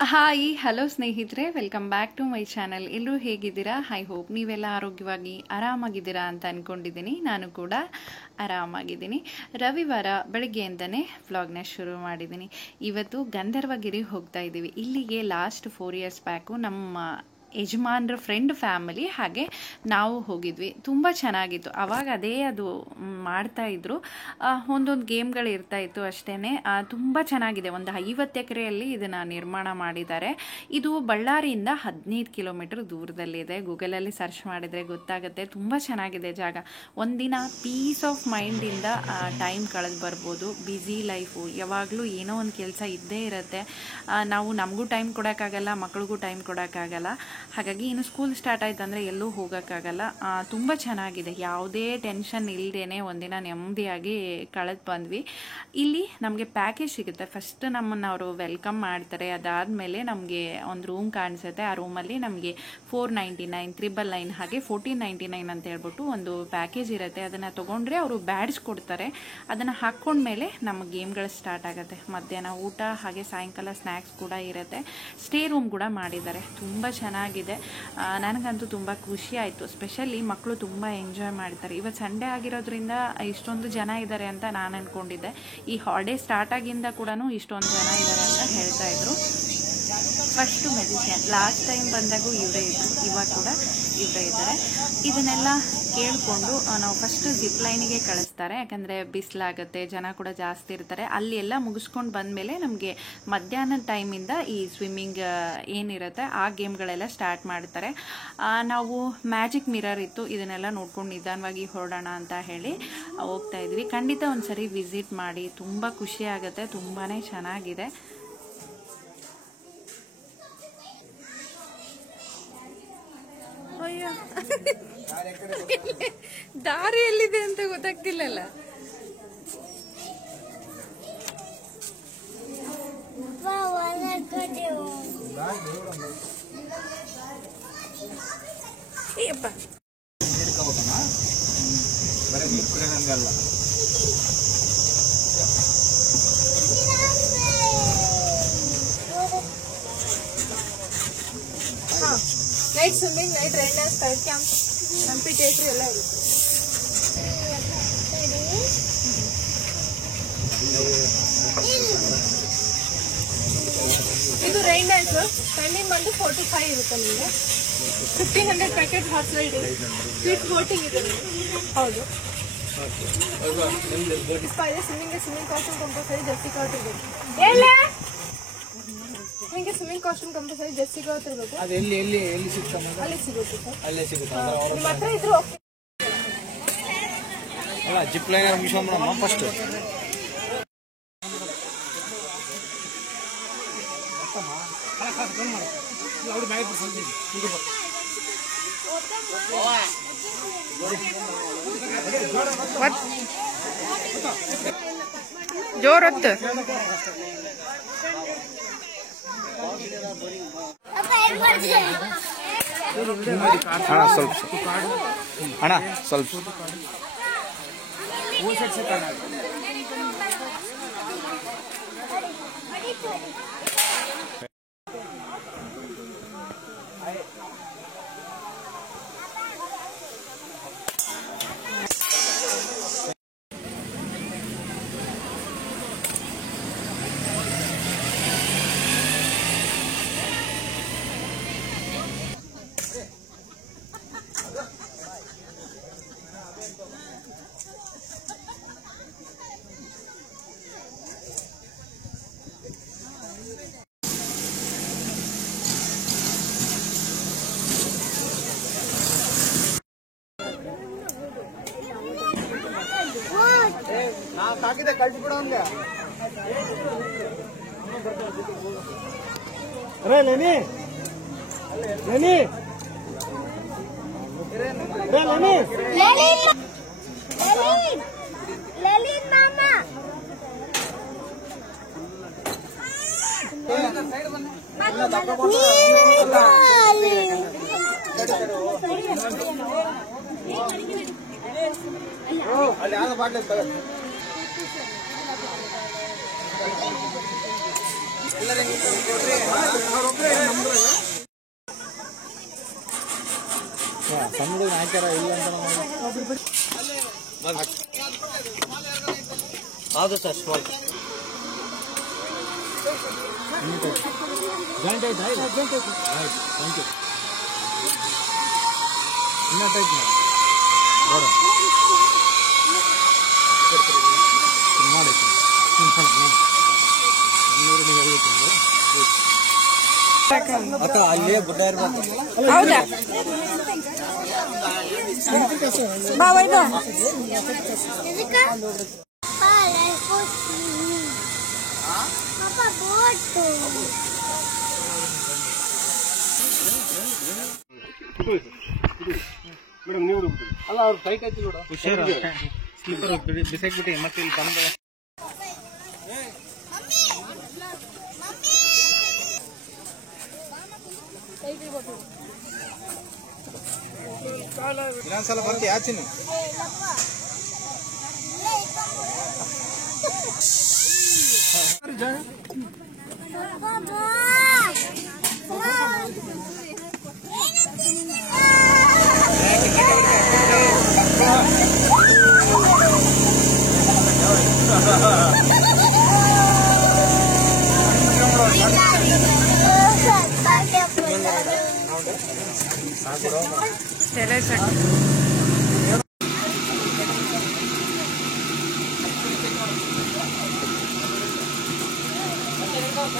Hi hello ಸ್ನೇಹಿತರೆ, welcome back to my channel. ಎಲ್ಲರೂ ಹೇಗಿದ್ದೀರಾ? ಐ ಹೋಪ್ ನೀವೆಲ್ಲ ಆರೋಗ್ಯವಾಗಿ ಆರಾಮಾಗಿದ್ದೀರಾ ಅಂತ ಅಂದ್ಕೊಂಡಿದ್ದೀನಿ. ನಾನು ಕೂಡ ಆರಾಮಾಗಿದ್ದೀನಿ. ರವಿವಾರ ಬೆಳಗ್ಗೆಯಿಂದನೇ ವ್ಲಾಗ್ನ ಶುರು ಮಾಡಿದ್ದೀನಿ. ಇವತ್ತು ಗಂಧರ್ವಗಿರಿ ಹೋಗ್ತಾ ಇದ್ದೀವಿ. ಇಲ್ಲಿಗೆ ಲಾಸ್ಟ್ 4 years ಬ್ಯಾಕು ನಮ್ಮ ಯಜಮಾನ್ರ ಫ್ರೆಂಡ್ ಫ್ಯಾಮಿಲಿ ಹಾಗೆ ನಾವು ಹೋಗಿದ್ವಿ. ತುಂಬ ಚೆನ್ನಾಗಿತ್ತು. ಆವಾಗ ಅದು ಮಾಡ್ತಾಯಿದ್ರು, ಒಂದೊಂದು ಗೇಮ್ಗಳು ಇರ್ತಾಯಿತ್ತು ಅಷ್ಟೇ. ತುಂಬ ಚೆನ್ನಾಗಿದೆ. ಒಂದು 50 ಎಕರೆಯಲ್ಲಿ ಇದನ್ನು ನಿರ್ಮಾಣ ಮಾಡಿದ್ದಾರೆ. ಇದು ಬಳ್ಳಾರಿಯಿಂದ 15 ಕಿಲೋಮೀಟರ್ ದೂರದಲ್ಲಿದೆ. ಗೂಗಲಲ್ಲಿ ಸರ್ಚ್ ಮಾಡಿದರೆ ಗೊತ್ತಾಗುತ್ತೆ. ತುಂಬ ಚೆನ್ನಾಗಿದೆ ಜಾಗ. ಒಂದಿನ ಪೀಸ್ ಆಫ್ ಮೈಂಡಿಂದ ಟೈಮ್ ಕಳೆದು ಬರ್ಬೋದು. ಬ್ಯುಸಿ ಲೈಫು, ಯಾವಾಗಲೂ ಏನೋ ಒಂದು ಕೆಲಸ ಇದ್ದೇ ಇರುತ್ತೆ. ನಾವು ನಮಗೂ ಟೈಮ್ ಕೊಡೋಕ್ಕಾಗಲ್ಲ, ಮಕ್ಳಿಗೂ ಟೈಮ್ ಕೊಡೋಕ್ಕಾಗಲ್ಲ. ಹಾಗಾಗಿ ಇನ್ನು ಸ್ಕೂಲ್ ಸ್ಟಾರ್ಟ್ ಆಯ್ತು ಅಂದರೆ ಎಲ್ಲೂ ಹೋಗೋಕ್ಕಾಗಲ್ಲ. ತುಂಬ ಚೆನ್ನಾಗಿದೆ. ಯಾವುದೇ ಟೆನ್ಷನ್ ಇಲ್ಲದೇ ಒಂದಿನ ನೆಮ್ಮದಿಯಾಗಿ ಕಳೆದು ಬಂದ್ವಿ. ಇಲ್ಲಿ ನಮಗೆ ಪ್ಯಾಕೇಜ್ ಸಿಗುತ್ತೆ. ಫಸ್ಟ್ ನಮ್ಮನ್ನು ಅವರು ವೆಲ್ಕಮ್ ಮಾಡ್ತಾರೆ. ಅದಾದಮೇಲೆ ನಮಗೆ ಒಂದು ರೂಮ್ ಕಾಣಿಸುತ್ತೆ. ಆ ರೂಮಲ್ಲಿ ನಮಗೆ 499, 999 ಹಾಗೆ 1499 ಅಂತ ಹೇಳ್ಬಿಟ್ಟು ಒಂದು ಪ್ಯಾಕೇಜ್ ಇರುತ್ತೆ. ಅದನ್ನು ತೊಗೊಂಡ್ರೆ ಅವರು ಬ್ಯಾಡ್ಜ್ ಕೊಡ್ತಾರೆ. ಅದನ್ನು ಹಾಕ್ಕೊಂಡ್ಮೇಲೆ ನಮ್ಮ ಗೇಮ್ಗಳು ಸ್ಟಾರ್ಟ್ ಆಗುತ್ತೆ. ಮಧ್ಯಾಹ್ನ ಊಟ ಹಾಗೆ ಸಾಯಂಕಾಲ ಸ್ನ್ಯಾಕ್ಸ್ ಕೂಡ ಇರುತ್ತೆ. ಸ್ಟೇ ರೂಮ್ ಕೂಡ ಮಾಡಿದ್ದಾರೆ. ತುಂಬ ಚೆನ್ನಾಗಿದೆ. ನನಗಂತೂ ತುಂಬ ಖುಷಿ ಆಯಿತು. ಸ್ಪೆಷಲಿ ಮಕ್ಕಳು ತುಂಬ ಎಂಜಾಯ್ ಮಾಡ್ತಾರೆ. ಇವತ್ತು ಸಂಡೇ ಆಗಿರೋದ್ರಿಂದ ಇಷ್ಟೊಂದು ಜನ ಇದ್ದಾರೆ ಅಂತ ನಾನು ಅಂದ್ಕೊಂಡಿದ್ದೆ. ಈ ಹಾಲಿಡೇ ಸ್ಟಾರ್ಟ್ ಆಗಿಂದ ಕೂಡ ಇಷ್ಟೊಂದು ಜನ ಇದ್ದಾರೆ ಅಂತ ಹೇಳ್ತಾ ಇದ್ರು. ಫಸ್ಟು ಮೆಜಿಷಿಯನ್, ಲಾಸ್ಟ್ ಟೈಮ್ ಬಂದಾಗೂ ಇವರೇ ಇದ್ದರು, ಇವಾಗ ಕೂಡ ಇವರೇ ಇದ್ದಾರೆ. ಇದನ್ನೆಲ್ಲ ಕೇಳಿಕೊಂಡು ನಾವು ಫಸ್ಟು ಜಿಪ್ ಲೈನಿಗೆ ಕಳಿಸ್ತಾರೆ. ಯಾಕಂದರೆ ಬಿಸಿಲಾಗುತ್ತೆ, ಜನ ಕೂಡ ಜಾಸ್ತಿ ಇರ್ತಾರೆ. ಅಲ್ಲಿ ಎಲ್ಲ ಮುಗಿಸ್ಕೊಂಡು ಬಂದಮೇಲೆ ನಮಗೆ ಮಧ್ಯಾಹ್ನದ ಟೈಮಿಂದ ಈ ಸ್ವಿಮ್ಮಿಂಗ್ ಏನಿರುತ್ತೆ ಆ ಗೇಮ್ಗಳೆಲ್ಲ ಸ್ಟಾರ್ಟ್ ಮಾಡ್ತಾರೆ. ನಾವು ಮ್ಯಾಜಿಕ್ ಮಿರರ್ ಇತ್ತು, ಇದನ್ನೆಲ್ಲ ನೋಡ್ಕೊಂಡು ನಿಧಾನವಾಗಿ ಹೊರಡೋಣ ಅಂತ ಹೇಳಿ ಹೋಗ್ತಾ ಇದ್ವಿ. ಖಂಡಿತ ಒಂದ್ಸರಿ ವಿಸಿಟ್ ಮಾಡಿ, ತುಂಬ ಖುಷಿ ಆಗುತ್ತೆ. ತುಂಬಾ ಚೆನ್ನಾಗಿದೆ. ದಾರಿ ಎಲ್ಲಿದೆ ಅಂತ ಗೊತ್ತಾಗ್ತಿಲ್ಲಲ್ಲ. Night swimming, night rain dance, kite camp, amphitheatre ಎಲ್ಲ ಇರುತ್ತೆ. ಇದು ರೈನ್ ಡ್ಯಾನ್ಸ್. ಟೈಮಿಂಗ್ ಬಂದು 45 ಇರುತ್ತೆ. ನಿಮಗೆ 1500 packet horse riding, speed boating ಇದೆ. ಹೌದು. Swimming costume compulsory, jersey coat ಇರಬೇಕು. ನಿಮಗೆ swimming costume compulsory, jersey coat ಇರಬೇಕು. ಅಲ್ಲಿ ಸಿಗುತ್ತೆ ಸರ್. ನಿಮ್ಮ ಹತ್ರ ಇದ್ರು ಜಿಪ್ ಲೈನರ್ ಮುಗಿಸ್ಕೊಂಡ್ಬಿಡಮ್ಮ ಫಸ್ಟ್. ಜೋರೊತ್ತು ಅಣ್ಣ ಸ್ವಲ್ಪ ಅಣ್ಣ ಸ್ವಲ್ಪ ಸಾಕಿದೆ ಕಳ್ಸಿ ಬಿಡೋಂಗೆ. ಲೆನಿ ಲೆನಿ ಅಲ್ಲಿ ಯಾವ್ದು ಬಾಟ್ಲಿ ಸಣ್ಣ ಹಾಕ್ಯಾರ ಇಲ್ಲ ಅಂತ ಹೌದು ಸರ್ ಸ್ಮಾಲ್ ಜಾಯಿಂಟ್ ಆಯ್ತಾ ಜಾಯಿಂಟ್ ಆಯ್ತು ಆಯ್ತು ಥ್ಯಾಂಕ್ ಯು ಇನ್ನೂ ಟೈಪ್ ನೋಡ ಮಾಡಿ ಅಕ್ಕ ಅಲ್ಲೇ ಗುಡ್ಡ ಇರ್ಬೇಕು ಹೌದಾ ಬಾ ವೈದು ಮೇಡಮ್ ನೀವು ಅಲ್ಲ ಅವ್ರು ಟೈಟ್ ಆಯ್ತು ನೋಡ ಹುಷಾರ ಸ್ಲಿಪ್ಪರ್ ಬಿಸಾಕ್ಬಿಟ್ಟು ಮತ್ತೆ ಇಲ್ಲಿ ತಂದ ಇನ್ನೊಂದ್ಸಲ ಬರ್ತಿ ಯಾಚಿನಿ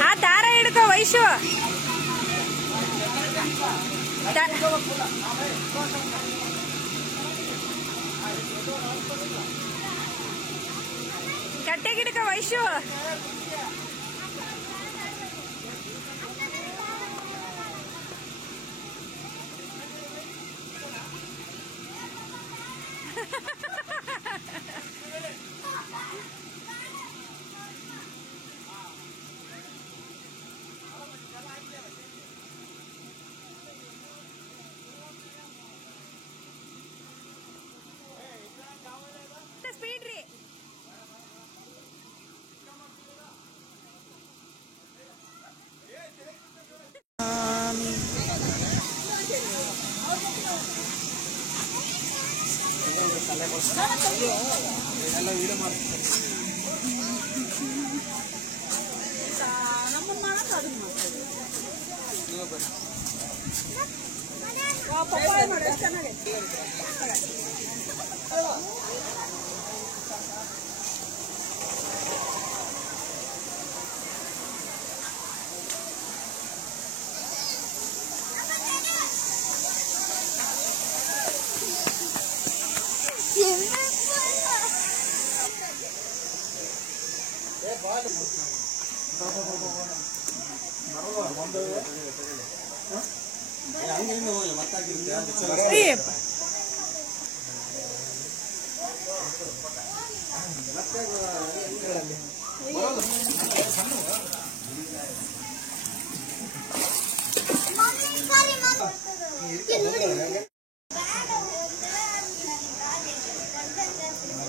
ಆ ದಾರ ಹಿಡ್ಕೋ ವೈಶು ಗಟ್ಟೆಗೆ ಹಿಡ್ಕೋ ವೈಶು ಸ್ಪೀಡ್ ರೀ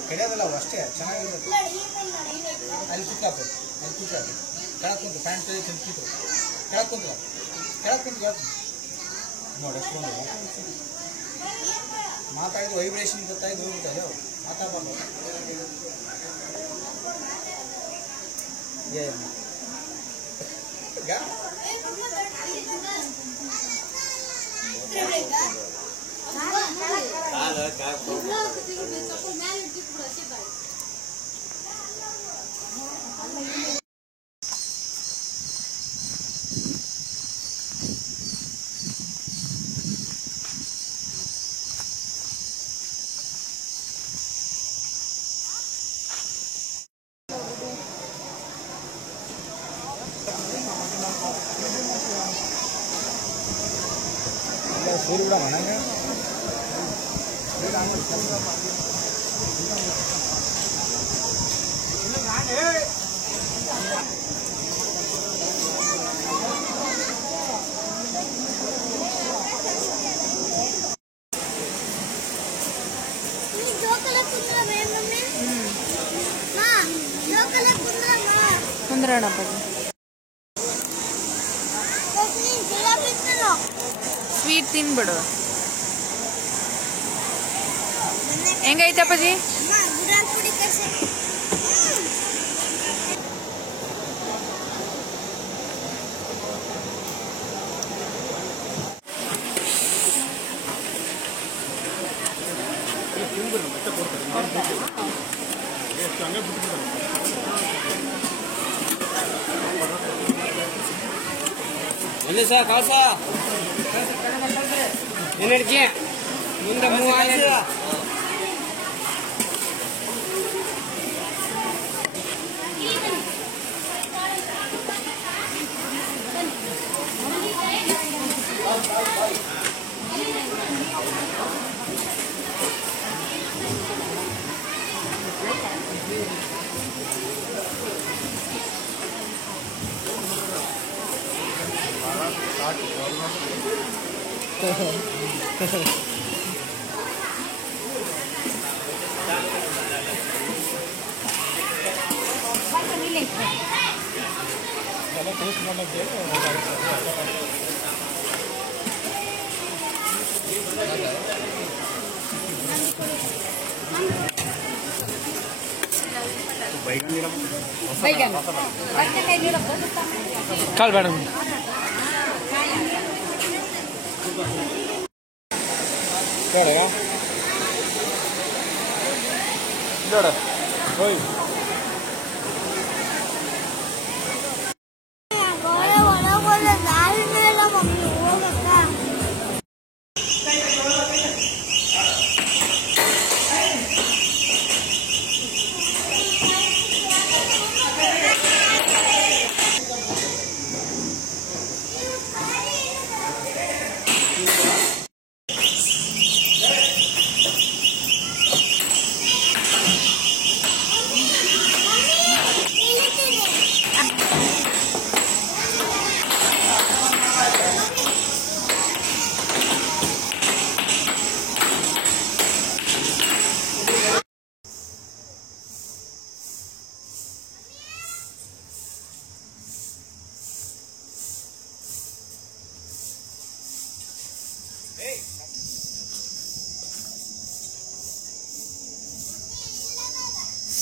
ಕೆಡೋದಲ್ಲ ಅಷ್ಟೇ ಚೆನ್ನಾಗಿರುತ್ತೆ ಅಲ್ಲಿ ಕುತ್ಕಾಕು ಅಲ್ಲಿ ಕುತ್ಕಾಕು ಕೆಳಗೆ ಕುಂತು ಫ್ಯಾನ್ ತೆಗಿ ಕುಂತು ಕೆಳಗೆ ಕುಂತು ನೋಡಿ ಎಷ್ಟು ಮಾತಾಡಿದ ವೈಬ್ರೇಷನ್ ಗೊತ್ತಾಯ್ತು ಹೋಗ್ಬಿಟ್ಟಲ್ಲ ಮಾತಾಡಬಾರ್ದು ಈಗ ಸೂರ್ಯ ಮನೆಗೆ ಕುಂದ್ರೋಣ ಸ್ವೀಟ್ ತಿನ್ಬಿಡು. ಹೆಂಗೈತಪ್ಪಾಜಿ? ಕಾಸ ಏನಕ್ಕೆ ಮುಂದೆ ಮೂವ್ ಆಗಿದೆ. ಕಾಲ್ ಬೇಡ ಬೇಡ ಹೋಯ್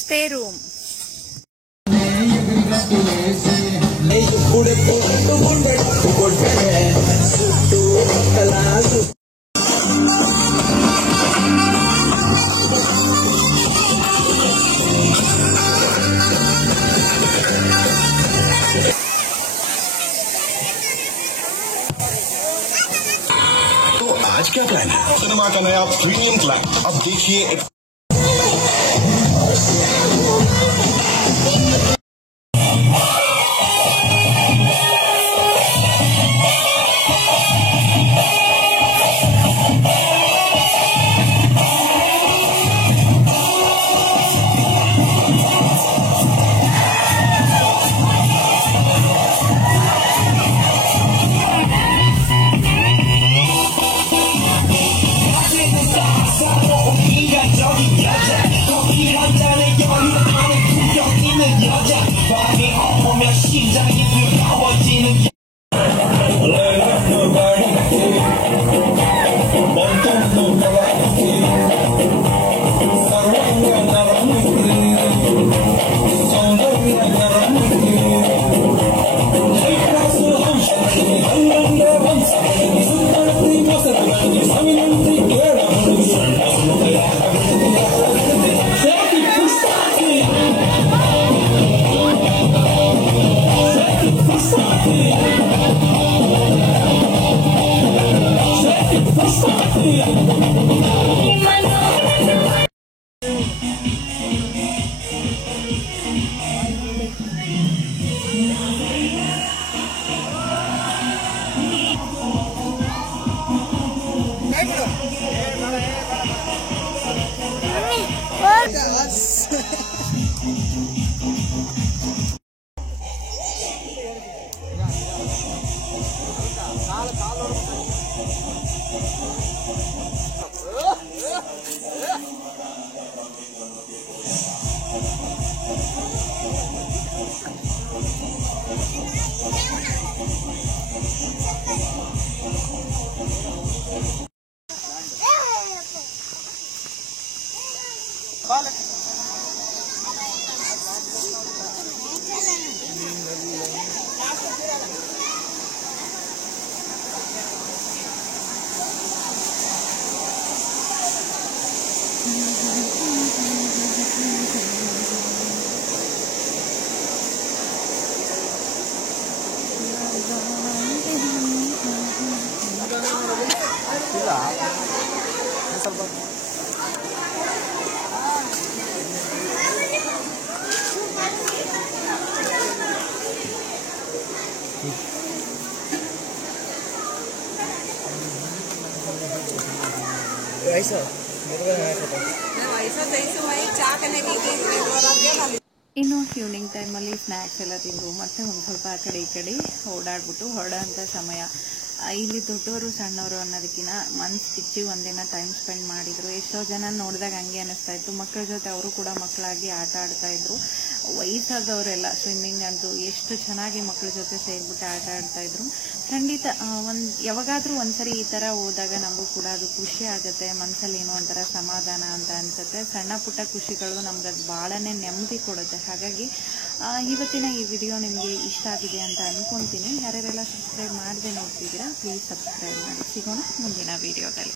Stay room. तो आज क्या प्लान है? सिनेमा का नया प्रीमियम प्लान अब देखिए। ಇನ್ನು ಈವ್ನಿಂಗ್ ಟೈಮಲ್ಲಿ ಸ್ನ್ಯಾಕ್ಸ್ ಎಲ್ಲ ತಿಂದು ಮತ್ತೆ ಒಂದು ಸ್ವಲ್ಪ ಆ ಕಡೆ ಈ ಕಡೆ ಓಡಾಡ್ಬಿಟ್ಟು ಹೊರಡೋಂಥ ಸಮಯ. ಇಲ್ಲಿ ದೊಡ್ಡವರು ಸಣ್ಣವರು ಅನ್ನೋದಕ್ಕಿಂತ ಮನ್ಸು ಬಿಚ್ಚಿ ಒಂದಿನ ಟೈಮ್ ಸ್ಪೆಂಡ್ ಮಾಡಿದರು. ಎಷ್ಟೋ ಜನ ನೋಡಿದಾಗ ಹಂಗೆ ಅನ್ನಿಸ್ತಾ ಇತ್ತು, ಮಕ್ಕಳ ಜೊತೆ ಅವರು ಕೂಡ ಮಕ್ಕಳಾಗಿ ಆಟ ಆಡ್ತಾ ಇದ್ರು. ವಯಸ್ಸಾದವರೆಲ್ಲ ಸ್ವಿಮ್ಮಿಂಗ್ ಅಂತೂ ಎಷ್ಟು ಚೆನ್ನಾಗಿ ಮಕ್ಕಳ ಜೊತೆ ಸೇರಿಬಿಟ್ಟು ಆಟ ಆಡ್ತಾ ಇದ್ರು. ಖಂಡಿತ ಯಾವಾಗಾದರೂ ಒಂದ್ಸರಿ ಈ ಥರ ಹೋದಾಗ ನಮಗೂ ಕೂಡ ಅದು ಖುಷಿ ಆಗುತ್ತೆ, ಮನಸ್ಸಲ್ಲಿ ಏನೋ ಒಂಥರ ಸಮಾಧಾನ ಅಂತ ಅನಿಸುತ್ತೆ. ಸಣ್ಣ ಪುಟ್ಟ ಖುಷಿಗಳು ನಮ್ಗೆ ಅದು ಭಾಳನೇ ನೆಮ್ಮದಿ ಕೊಡುತ್ತೆ. ಹಾಗಾಗಿ ಇವತ್ತಿನ ಈ ವಿಡಿಯೋ ನಿಮಗೆ ಇಷ್ಟ ಆಗಿದೆ ಅಂತ ಅಂದ್ಕೊತೀನಿ. ಯಾರ್ಯಾರೆಲ್ಲ ಸಬ್ಸ್ಕ್ರೈಬ್ ಮಾಡದೆ ನೋಡ್ತಿದ್ದೀರಾ ಪ್ಲೀಸ್ ಸಬ್ಸ್ಕ್ರೈಬ್ ಮಾಡಿ. ಸಿಗೋಣ ಮುಂದಿನ ವಿಡಿಯೋದಲ್ಲಿ.